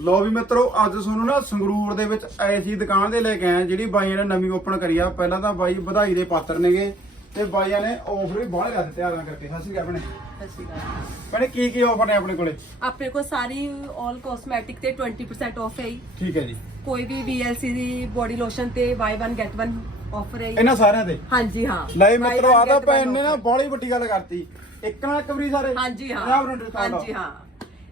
ਲੋ ਵੀ ਮਿੱਤਰੋ ਅੱਜ ਤੁਹਾਨੂੰ ਨਾ ਸੰਗਰੂਰ ਦੇ ਵਿੱਚ ਐਸੀ ਦੁਕਾਨ ਦੇ ਲੈ ਕੇ ਆਏ ਜਿਹੜੀ ਬਾਈਆਂ ਨੇ ਨਵੀਂ ਓਪਨ ਕਰੀ ਆ। ਪਹਿਲਾਂ ਤਾਂ ਬਾਈ ਵਧਾਈ ਦੇ ਪਾਤਰ ਨੇਗੇ ਤੇ ਬਾਈਆਂ ਨੇ ਆਫਰ ਵੀ ਬਾਹਰ ਕਰ ਦਿੱਤੇ ਆਂ ਕਰਕੇ। ਸਤਿ ਸ਼੍ਰੀ ਅਕਾਲ ਆਪਣੇ ਸਤਿ ਸ਼੍ਰੀ ਅਕਾਲ ਭੈਣੇ ਕੀ ਕੀ ਆਫਰ ਨੇ ਆਪਣੇ ਕੋਲੇ? ਆਪਣੇ ਕੋਲ ਸਾਰੀ 올 ਕਾਸਮੈਟਿਕ ਤੇ 20% ਆਫ ਹੈ ਜੀ। ਠੀਕ ਹੈ ਜੀ। ਕੋਈ ਵੀ VLC ਦੀ ਬੋਡੀ ਲੋਸ਼ਨ ਤੇ ਬਾਈ 1 ਗੈਟ 1 ਆਫਰ ਹੈ ਜੀ। ਇਹਨਾਂ ਸਾਰਿਆਂ ਤੇ? ਹਾਂਜੀ ਹਾਂ। ਲੈ Buy ਮਿੱਤਰੋ one ਤਾਂ get one ਭੈਣ ਨੇ ਨਾ offer। ਬੜੀ ਵੱਡੀ ਗੱਲ ਕਰਤੀ। ਇੱਕ ਨਾਲ ਇੱਕ ਵਾਰੀ ਸਾਰੇ। ਹਾਂਜੀ ਹਾਂ। 50% discount ਹਾਂਜੀ ਹਾਂ।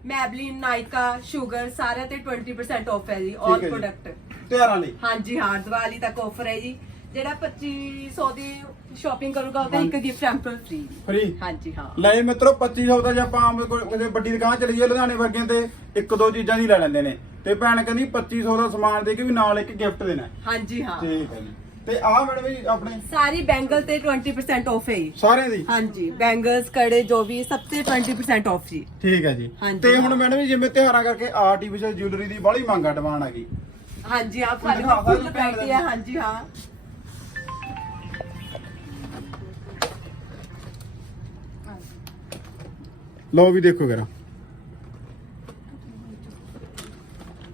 ਮੈਬਲਿਨ ਨਾਇਕਾ ਸ਼ੂਗਰ ਸਾਰਿਆਂ ਤੇ 20% ਆਫ ਹੈ ਜੀ ਠੀਕ 올 ਹੈ ਜੀ। ਪ੍ਰੋਡਕਟ ਤਿਉਹਾਰਾਂ ਲਈ? ਹਾਂਜੀ ਹਾਂ ਦੀਵਾਲੀ ਤੱਕ ਆਫਰ ਹੈ ਜੀ। ਜਿਹੜਾ 2500 ਦੀ ਸ਼ਾਪਿੰਗ ਕਰੂਗਾ ਉਹਦਾ ਇੱਕ। ਗਿਫਟ ਹੈਂਪਰ ਫ੍ਰੀ ਫ੍ਰੀ ਹਾਂਜੀ ਹਾਂ। ਲੈ ਮਿੱਤਰੋ 2500 ਦਾ ਜੇ ਆਪਾਂ ਆਮ ਕੋਈ ਕਿਸੇ ਵੱਡੀ ਦੁਕਾਨ ਚਲੀ ਜਾਈਏ ਲੁਧਿਆਣੇ ਵਰਗਿਆਂ ਤੇ ਇੱਕ ਦੋ ਚੀਜ਼ਾਂ ਦੀ ਲੈ ਲੈਂਦੇ ਨੇ। ਤੇ ਭੈਣ ਕਹਿੰਦੀ 2500 ਦਾ ਸਮਾਨ ਦੇ ਕੇ ਵੀ ਨਾਲ ਇੱਕ ਗਿਫਟ ਦੇਣਾ ਹੈ। ਹਾਂਜੀ ਹਾਂ। ਠੀਕ ਹੈ ਜੀ। ਤੇ ਆਹ ਮੈਡਮ ਜੀ ਆਪਣੇ ਸਾਰੀ ਬੈਂਗਲ ਤੇ 20% ਆਫ ਹੈ ਜੀ। ਸਾਰਿਆਂ ਦੀ? ਹਾਂਜੀ ਬੈਂਗਲਸ ਕੜੇ ਜੋ ਵੀ ਸਭ ਤੇ 20% ਆਫ ਜੀ। ਠੀਕ ਹੈ ਜੀ। ਹਾਂਜੀ, ਤੇ। ਹੁਣ ਮੈਡਮ ਜੀ ਜਿਵੇਂ ਤਿਉਹਾਰਾਂ ਕਰਕੇ ਆਰਟੀਫੀਸ਼ੀਅਲ ਜੁਐਲਰੀ ਦੀ ਬੜੀ ਮੰਗ ਆ ਡਿਮਾਂਡ ਆ ਗਈ। ਹਾਂਜੀ ਸਕਦੇ ਫੁੱਲ ਭੈਣ ਵੈਰਾਈਟੀ ਹੈ ਹਾਂਜੀ ਹਾਂ। ਲੋ ਵੀ ਦੇਖੋ ਜਰਾ।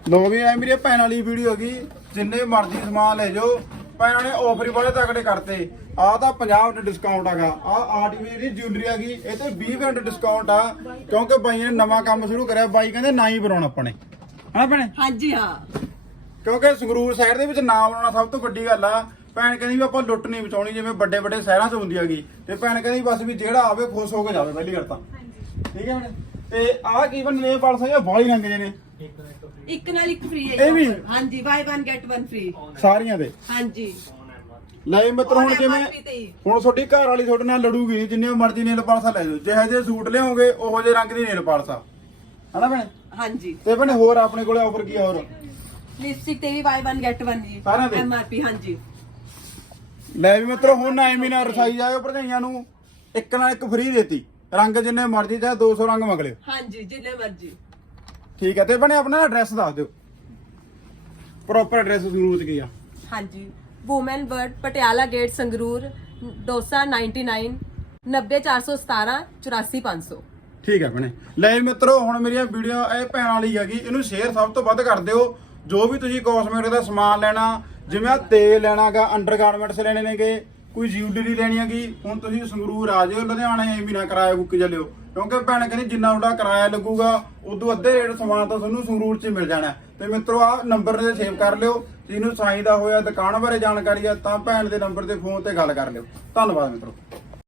ਲੋ ਵੀ ਐ ਮੇਰੀ ਭੈਣ ਵਾਲੀ ਵੀਡੀਓ ਹੈਗੀ ਜਿੰਨੇ ਮਰਜ਼ੀ ਸਮਾਨ ਲੈ ਜਾਓ। ਭੈਣਾਂ ਨੇ ਆਫਰ ਹੀ ਬੜੇ ਤਕੜੇ ਕਰਤੇ। ਆ ਤਾਂ 50% ਡਿਸਕਾਊਂਟ ਹੈਗਾ। ਆ ਆਰਟੀਫੀਸ਼ੀਅਲ ਦੀ ਜੁਐਲਰੀ ਹੈਗੀ ਇਹ ਤੇ 20% ਡਿਸਕਾਊਂਟ ਆ ਕਿਉਂਕਿ ਬਾਈਆਂ ਨੇ ਨਵਾਂ ਕੰਮ ਸ਼ੁਰੂ ਕਰਿਆ ਬਾਈ ਕਹਿੰਦੇ ਨਾ ਹੀ ਬਣਾਉਣਾ ਆਪਣੇ ਹਾਂ ਭੈਣੇ? ਹਾਂਜੀ ਹਾਂ। ਕਿਉਂਕਿ ਸੰਗਰੂਰ ਸ਼ਹਿਰ ਦੇ ਵਿੱਚ ਨਾਮ ਬਣਾਉਣਾ ਸਭ ਤੋਂ ਵੱਡੀ ਗੱਲ ਆ। ਭੈਣ ਕਹਿੰਦੀ ਵੀ ਆਪਾਂ ਲੁੱਟ ਨਹੀਂ ਬਚਾਉਣੀ ਜਿਵੇਂ ਵੱਡੇ ਵੱਡੇ ਸ਼ਹਿਰਾਂ 'ਚ ਹੁੰਦੀ ਹੈਗੀ। ਤੇ ਭੈਣ ਕਹਿੰਦੀ ਬਸ ਵੀ ਜਿਹੜਾ ਆਵੇ ਖੁਸ਼ ਹੋ ਕੇ ਜਾਵੇ ਪਹਿਲੀ ਗੱਲ ਤਾਂ। ਠੀਕ ਹੈ ਭੈਣੇ? ਤੇ ਆਹ ਕੀ ਬਣ ਨੇ ਪਾਲਸਾ ਇਹ ਬਾਲੀ ਰੰਗ ਦੇ ਨੇ। ਇੱਕ ਨਾਲ ਇੱਕ ਫ੍ਰੀ ਹੈ ਇਹ ਵੀ? offer। ਹਾਂਜੀ ਬਾਈ 1 ਗੈਟ 1 ਫ੍ਰੀ ਸਾਰੀਆਂ ਦੇ? ਹਾਂਜੀ। ਲੈ ਮਿੱਤਰ ਹੁਣ ਔਰ ਜਿਵੇਂ MRP ਤੇ ਹੀ। ਹੁਣ ਤੁਹਾਡੀ ਘਰ ਵਾਲੀ ਤੁਹਾਡੇ ਨਾਲ ਲੜੂਗੀ ਜਿੰਨੇ ਮਰਜ਼ੀ ਨੇਲ ਪਾਲਸਾ ਲੈ ਜਾਓ। ਜਿਹੇ ਜਿਹੇ ਸੂਟ ਲਿਆਓਗੇ ਉਹੋ ਜਿਹੇ ਰੰਗ ਦੀ ਨੇਲ ਪਾਲਸਾ। ਹਨਾ ਭੈਣੇ? ਹਾਂਜੀ। ਤੇ ਭੈਣੇ ਹੋਰ ਆਪਣੇ ਕੋਲੇ ਆਫਰ ਕੀ ਆ ਹੋਰ? ਲਿਪਸਟਿਕ ਤੇ ਵੀ ਬਾਈ 1 ਗੈਟ 1 ਜੀ। ਸਾਰਿਆਂ ਦੇ? ਐਮਆਰਪੀ ਹਾਂਜੀ। ਲੈ ਵੀ ਮਿੱਤਰੋ ਹੁਣ ਨਾ ਐਵੇਂ ਨਾ ਰਸਾਈ ਜਾਇਓ ਭਰਜਾਈਆਂ ਨੂੰ। ਇੱਕ ਨਾਲ ਇੱਕ ਫ੍ਰੀ ਦੇਤੀ। ਰੰਗ ਜਿੰਨੇ ਮਰਜ਼ੀ ਚਾਹੇ 200 ਰੰਗ ਮੰਗ ਲਿਓ। ਹਾਂਜੀ ਜਿੰਨੇ ਮਰਜ਼ੀ। ਠੀਕ ਹੈ ਤੇ ਬਣੇ ਆਪਣਾ ਐਡਰੈਸ ਦੱਸ ਦਿਓ। ਪ੍ਰੋਪਰ ਐਡਰੈਸ ਜ਼ਰੂਰ ਕੀ ਆ? ਹਾਂਜੀ woman world Patiala gate Sangrur dosa 99 90417 84500 ਠੀਕ ਹੈ ਭੈਣੇ। ਲੈ ਮਿੱਤਰੋ ਹੁਣ ਮੇਰੀਆਂ ਵੀਡੀਓ ਇਹ ਭੈਣ ਵਾਲੀ ਹੈਗੀ ਇਹਨੂੰ ਸ਼ੇਅਰ ਸਭ ਤੋਂ ਵੱਧ ਕਰ ਦਿਓ। ਜੋ ਵੀ ਤੁਸੀਂ ਕਾਸਮੈਟਿਕ ਦਾ ਸਮਾਨ ਲੈਣਾ ਜਿਵੇਂ ਆ ਤੇਲ ਲੈਣਾਗਾ ਅੰਡਰਗਾਰਮੈਂਟਸ ਲੈਣੇ ਨੇਗੇ ਕੋਈ ਜਿਊਲਰੀ ਲੈਣੀ ਹੈਗੀ, ਹੁਣ ਤੁਸੀਂ ਸੰਗਰੂਰ ਆ ਜਿਓ, ਲੁਧਿਆਣਾ ਐਵੇਂ ਨਾ ਕਿਰਾਇਆ ਬੁੱਕ ਚੱਲਿਓ। ਕਿਉਂਕਿ ਭੈਣ ਕਹਿੰਦੀ ਜਿੰਨਾ ਤੁਹਾਡਾ ਕਿਰਾਇਆ ਲੱਗੂਗਾ, ਉਦੋਂ ਅੱਧੇ ਰੇਟ ਸਮਾਨ ਤਾਂ ਤੁਹਾਨੂੰ ਸੰਗਰੂਰ 'ਚ ਮਿਲ ਜਾਣਾ। ਤੇ ਮਿੱਤਰੋ ਆ ਨੰਬਰ ਤੇ ਸੇਵ ਕਰ ਲਿਓ। ਜਿਹਨੂੰ ਸਾਈਂ ਦਾ ਹੋਇਆ ਦੁਕਾਨ ਬਾਰੇ ਜਾਣਕਾਰੀ ਆ, ਤਾਂ ਭੈਣ ਦੇ ਨੰਬਰ ਤੇ ਫੋਨ ਤੇ ਗੱਲ ਕਰ ਲਿਓ। ਧੰਨਵਾਦ ਮਿੱਤਰੋ।